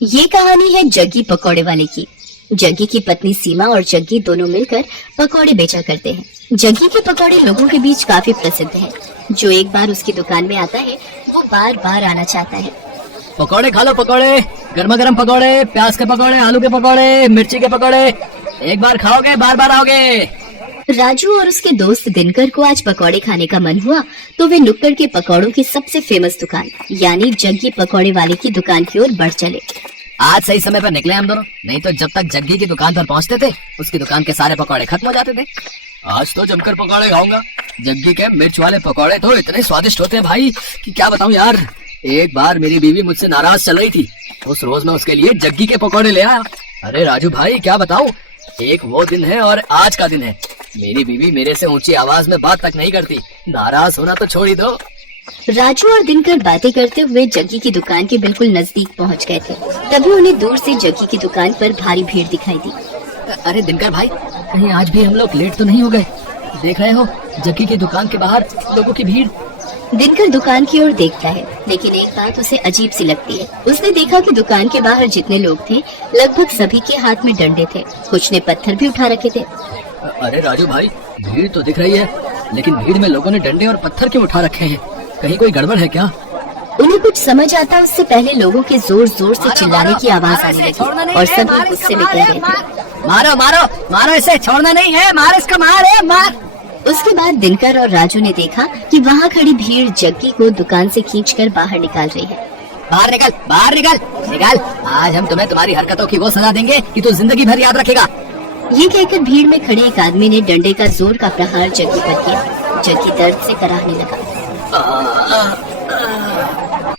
ये कहानी है जग्गी पकौड़े वाले की। जग्गी की पत्नी सीमा और जग्गी दोनों मिलकर पकौड़े बेचा करते हैं। जग्गी के पकौड़े लोगों के बीच काफी प्रसिद्ध हैं। जो एक बार उसकी दुकान में आता है वो बार बार आना चाहता है। पकौड़े खा लो, पकौड़े, गर्मा गर्म पकौड़े, प्याज के पकौड़े, आलू के पकौड़े, मिर्ची के पकौड़े। एक बार खाओगे बार बार आओगे। राजू और उसके दोस्त दिनकर को आज पकौड़े खाने का मन हुआ तो वे नुक्कड़ के पकौड़ों की सबसे फेमस दुकान यानी जग्गी पकौड़े वाले की दुकान की ओर बढ़ चले। आज सही समय पर निकले हम दोनों, नहीं तो जब तक जग्गी की दुकान पर पहुंचते थे उसकी दुकान के सारे पकौड़े खत्म हो जाते थे। आज तो जमकर पकौड़े खाऊंगा। जग्गी के मिर्च वाले पकौड़े तो इतने स्वादिष्ट होते हैं भाई कि क्या बताऊं यार। एक बार मेरी बीवी मुझसे नाराज चल रही थी, उस रोज मैं उसके लिए जग्गी के पकौड़े ले आया। अरे राजू भाई क्या बताऊं, एक वो दिन है और आज का दिन है। मेरी बीवी मेरे से ऊंची आवाज में बात तक नहीं करती, नाराज होना तो छोड़ ही दो। राजू और दिनकर बातें करते हुए जग्गी की दुकान के बिल्कुल नजदीक पहुंच गए थे। तभी उन्हें दूर से जग्गी की दुकान पर भारी भीड़ दिखाई दी। अरे दिनकर भाई, कहीं आज भी हम लोग लेट तो नहीं हो गए? देख रहे हो जग्गी की दुकान के बाहर लोगों की भीड़। दिनकर दुकान की ओर देखता है, लेकिन एक बात उसे अजीब सी लगती है। उसने देखा कि दुकान के बाहर जितने लोग थे लगभग सभी के हाथ में डंडे थे, कुछ ने पत्थर भी उठा रखे थे। अरे राजू भाई, भीड़ तो दिख रही है, लेकिन भीड़ में लोगों ने डंडे और पत्थर क्यों उठा रखे हैं? कहीं कोई गड़बड़ है क्या? उन्हें कुछ समझ आता उससे पहले लोगों के जोर जोर से चिल्लाने की आवाज आने लगी और सभी गुस्से में कह रहे थे, मारो मारो मारो, इसे छोड़ना नहीं है, मार इसका, मार मार। उसके बाद दिनकर और राजू ने देखा कि वहाँ खड़ी भीड़ जग्गी को दुकान से खींचकर बाहर निकाल रही है। बाहर निकल, बाहर निकल, निकल। आज हम तुम्हें तुम्हारी हरकतों की वो सजा देंगे कि तू जिंदगी भर याद रखेगा। ये कहकर भीड़ में खड़े एक आदमी ने डंडे का जोर का प्रहार जग्गी पर किया। जग्गी दर्द से कराहने लगा।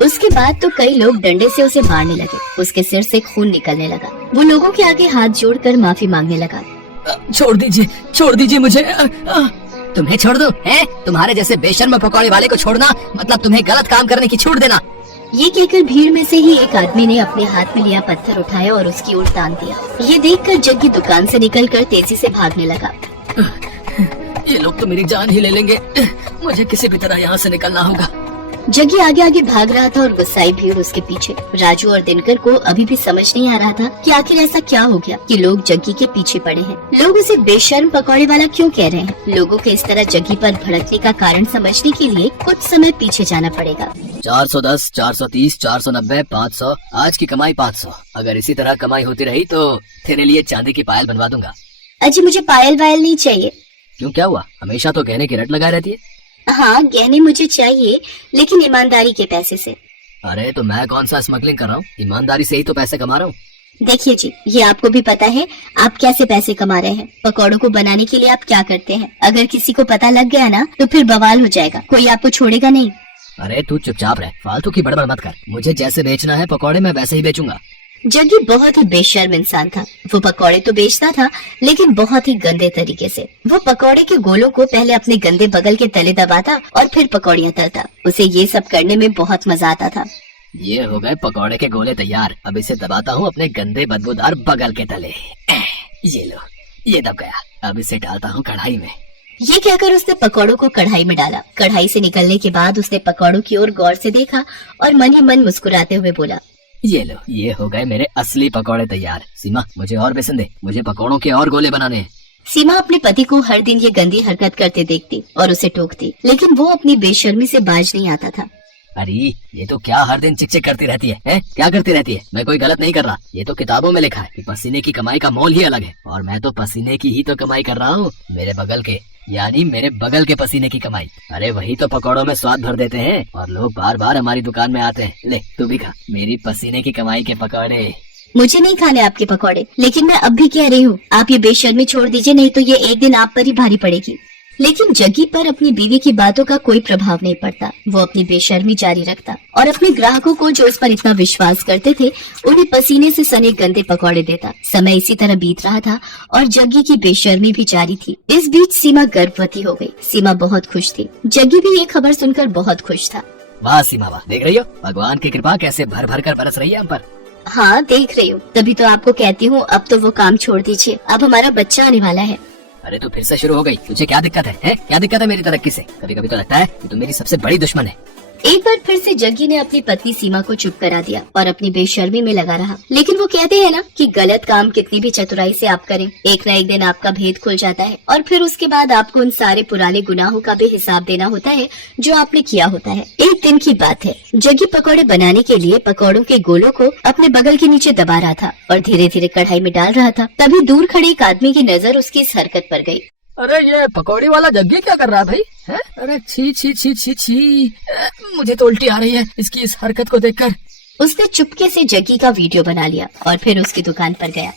उसके बाद तो कई लोग डंडे से उसे मारने लगे। उसके सिर से खून निकलने लगा। वो लोगों के आगे हाथ जोड़कर माफी मांगने लगा। छोड़ दीजिए मुझे। तुम्हें छोड़ दो है? तुम्हारे जैसे बेशर्म पकौड़े वाले को छोड़ना मतलब तुम्हें गलत काम करने की छूट देना। ये कहकर भीड़ में से ही एक आदमी ने अपने हाथ में लिया पत्थर उठाया और उसकी ओर तान दिया। ये देखकर जग्गी दुकान से निकलकर तेजी से भागने लगा। ये लोग तो मेरी जान ही ले लेंगे, मुझे किसी भी तरह यहाँ से निकलना होगा। जग्गी आगे आगे भाग रहा था और गुस्साई भीड़ उसके पीछे। राजू और दिनकर को अभी भी समझ नहीं आ रहा था कि आखिर ऐसा क्या हो गया कि लोग जग्गी के पीछे पड़े हैं। लोग उसे बेशर्म पकौड़े वाला क्यों कह रहे हैं? लोगों के इस तरह जग्गी पर भड़कने का कारण समझने के लिए कुछ समय पीछे जाना पड़ेगा। 410, 430, 490, 500, आज की कमाई 500। अगर इसी तरह कमाई होती रही तो तेरे लिए चांदी की पायल बनवा दूंगा। अजी मुझे पायल वायल नहीं चाहिए। क्यों, क्या हुआ? हमेशा तो गहने की रट लगाए रहती है। हाँ गहने मुझे चाहिए, लेकिन ईमानदारी के पैसे से। अरे तो मैं कौन सा स्मगलिंग कर रहा हूँ, ईमानदारी से ही तो पैसे कमा रहा हूँ। देखिए जी, ये आपको भी पता है आप कैसे पैसे कमा रहे हैं। पकौड़ों को बनाने के लिए आप क्या करते हैं? अगर किसी को पता लग गया ना तो फिर बवाल हो जाएगा, कोई आपको छोड़ेगा नहीं। अरे तू चुपचाप रह, फालतू की बड़बड़ मत कर। मुझे जैसे बेचना है पकौड़े मैं वैसे ही बेचूंगा। जग्गी बहुत ही बेशर्म इंसान था। वो पकौड़े तो बेचता था लेकिन बहुत ही गंदे तरीके से। वो पकौड़े के गोलों को पहले अपने गंदे बगल के तले दबाता और फिर पकौड़ियाँ तलता। उसे ये सब करने में बहुत मजा आता था। ये हो गए पकौड़े के गोले तैयार। अब इसे दबाता हूँ अपने गंदे बदबूदार बगल के तले। ये लो, ये दब गया। अब इसे डालता हूँ कढ़ाई में। ये कहकर उसने पकौड़ों को कढ़ाई में डाला। कढ़ाई से निकलने के बाद उसने पकौड़ों की ओर गौर से देखा और मन ही मन मुस्कुराते हुए बोला, ये लो, ये हो गए मेरे असली पकौड़े तैयार। सीमा मुझे और बेसन दे, मुझे पकौड़ों के और गोले बनाने हैं। सीमा अपने पति को हर दिन ये गंदी हरकत करते देखती और उसे टोकती, लेकिन वो अपनी बेशर्मी से बाज नहीं आता था। अरे ये तो क्या हर दिन चिक चिक करती रहती है? क्या करती रहती है? मैं कोई गलत नहीं कर रहा। ये तो किताबों में लिखा है कि पसीने की कमाई का मोल ही अलग है, और मैं तो पसीने की ही तो कमाई कर रहा हूँ। मेरे बगल के, यानी मेरे बगल के पसीने की कमाई। अरे वही तो पकौड़ों में स्वाद भर देते हैं और लोग बार बार हमारी दुकान में आते हैं। ले तू भी खा मेरी पसीने की कमाई के पकौड़े। मुझे नहीं खाने आपके पकौड़े, लेकिन मैं अब भी कह रही हूँ आप ये बेशर्मी छोड़ दीजिए, नहीं तो ये एक दिन आप पर ही भारी पड़ेगी। लेकिन जग्गी पर अपनी बीवी की बातों का कोई प्रभाव नहीं पड़ता। वो अपनी बेशर्मी जारी रखता और अपने ग्राहकों को जो उस पर इतना विश्वास करते थे उन्हें पसीने से सने गंदे पकौड़े देता। समय इसी तरह बीत रहा था और जग्गी की बेशर्मी भी जारी थी। इस बीच सीमा गर्भवती हो गई। सीमा बहुत खुश थी। जग्गी भी ये खबर सुनकर बहुत खुश था। वाह सीमा वाह, देख रही हो भगवान की कृपा कैसे भर भर कर बरस रही है हम पर। हाँ देख रही हूँ, तभी तो आपको कहती हूँ अब तो वो काम छोड़ दीजिए, अब हमारा बच्चा आने वाला है। अरे तो फिर से शुरू हो गई। तुझे क्या दिक्कत है? क्या दिक्कत है मेरी तरक्की से? कभी कभी तो लगता है कि तू मेरी सबसे बड़ी दुश्मन है। एक बार फिर से जग्गी ने अपनी पत्नी सीमा को चुप करा दिया और अपनी बेशर्मी में लगा रहा। लेकिन वो कहते हैं ना कि गलत काम कितनी भी चतुराई से आप करें, एक न एक दिन आपका भेद खुल जाता है और फिर उसके बाद आपको उन सारे पुराने गुनाहों का भी हिसाब देना होता है जो आपने किया होता है। एक दिन की बात है, जग्गी पकौड़े बनाने के लिए पकौड़ों के गोलों को अपने बगल के नीचे दबा रहा था और धीरे धीरे कढ़ाई में डाल रहा था। तभी दूर खड़े एक आदमी की नजर उसकी इस हरकत पर गई। अरे ये पकौड़ी वाला जग्गी क्या कर रहा है भाई? है? अरे छी छी छी छी छी, मुझे तो उल्टी आ रही है इसकी इस हरकत को देखकर। उसने चुपके से जग्गी का वीडियो बना लिया और फिर उसकी दुकान पर गया।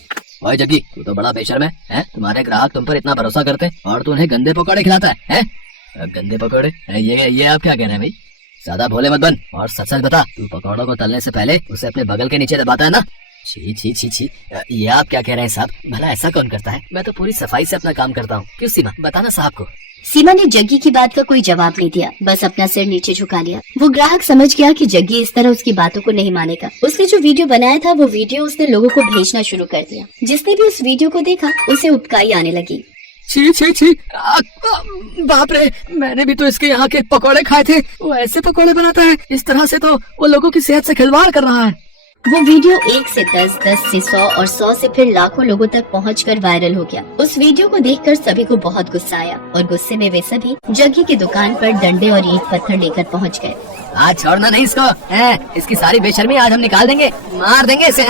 ओए जग्गी, तू तो बड़ा बेशर्म है? तुम्हारे ग्राहक तुम पर इतना भरोसा करते हैं और तू उन्हें गंदे पकौड़े खिलाता है? गंदे पकौड़े? ये आप क्या कह रहे हैं भाई? ज्यादा भोले मत बन और सच सच बता, तू पकौड़ों को तलने से पहले उसे अपने बगल के नीचे दबाता है ना? छी छी छी छी, ये आप क्या कह रहे हैं साहब? भला ऐसा कौन करता है? मैं तो पूरी सफाई से अपना काम करता हूँ। क्यों सीमा, बताना साहब को। सीमा ने जग्गी की बात का कोई जवाब नहीं दिया, बस अपना सिर नीचे झुका लिया। वो ग्राहक समझ गया कि जग्गी इस तरह उसकी बातों को नहीं मानेगा। उसने जो वीडियो बनाया था वो वीडियो उसने लोगों को भेजना शुरू कर दिया। जिसने भी उस वीडियो को देखा उसे उबकाई आने लगी। छी छी छी, बाप रे, मैंने भी तो इसके यहाँ के पकौड़े खाए थे। वो ऐसे पकौड़े बनाता है? इस तरह से तो वो लोगों की सेहत से खिलवाड़ कर रहा है। वो वीडियो 1 से 10, 10 से 100 और 100 से फिर लाखों लोगों तक पहुंचकर वायरल हो गया। उस वीडियो को देखकर सभी को बहुत गुस्सा आया और गुस्से में वे सभी जग्गी की दुकान पर डंडे और ईंट पत्थर लेकर पहुंच गए। आज छोड़ना नहीं इसको, इसकी सारी बेशर्मी आज हम निकाल देंगे, मार देंगे इसे।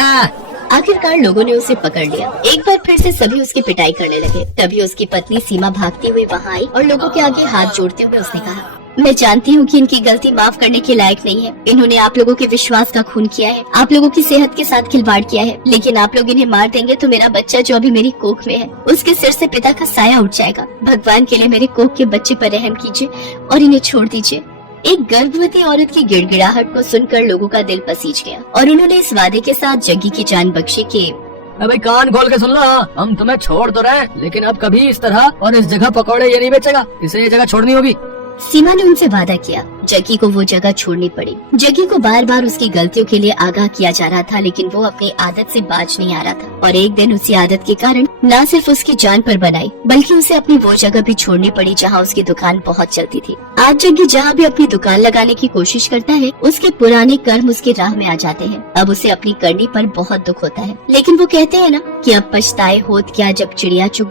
आखिरकार लोगों ने उसे पकड़ लिया। एक बार फिर से सभी उसकी पिटाई करने लगे। तभी उसकी पत्नी सीमा भागती हुई वहाँ आई और लोगों के आगे हाथ जोड़ते हुए उसने कहा, मैं जानती हूँ कि इनकी गलती माफ करने के लायक नहीं है। इन्होंने आप लोगों के विश्वास का खून किया है, आप लोगों की सेहत के साथ खिलवाड़ किया है। लेकिन आप लोग इन्हें मार देंगे तो मेरा बच्चा जो अभी मेरी कोख में है उसके सिर से पिता का साया उठ जाएगा। भगवान के लिए मेरे कोख के बच्चे पर रहम कीजिए और इन्हें छोड़ दीजिए। एक गर्भवती औरत की गिड़गिड़ाहट को सुनकर लोगों का दिल पसीज गया और उन्होंने इस वादे के साथ जग्गी की जान बख्शी कि अबे कान खोल के सुन लो, हम तुम्हें छोड़ तो रहे, लेकिन अब कभी इस तरह और इस जगह पकौड़े ये नहीं बेचेगा। इसे ये जगह छोड़नी होगी। सीमा ने उनसे वादा किया। जग्गी को वो जगह छोड़नी पड़ी। जग्गी को बार बार उसकी गलतियों के लिए आगाह किया जा रहा था, लेकिन वो अपनी आदत से बाज नहीं आ रहा था और एक दिन उसी आदत के कारण न सिर्फ उसकी जान पर बनाई बल्कि उसे अपनी वो जगह भी छोड़नी पड़ी जहाँ उसकी दुकान बहुत चलती थी। आज जग्गी जहाँ भी अपनी दुकान लगाने की कोशिश करता है उसके पुराने कर्म उसके राह में आ जाते हैं। अब उसे अपनी करनी पर बहुत दुख होता है, लेकिन वो कहते हैं ना कि अब पछताए होत क्या जब चिड़िया चुग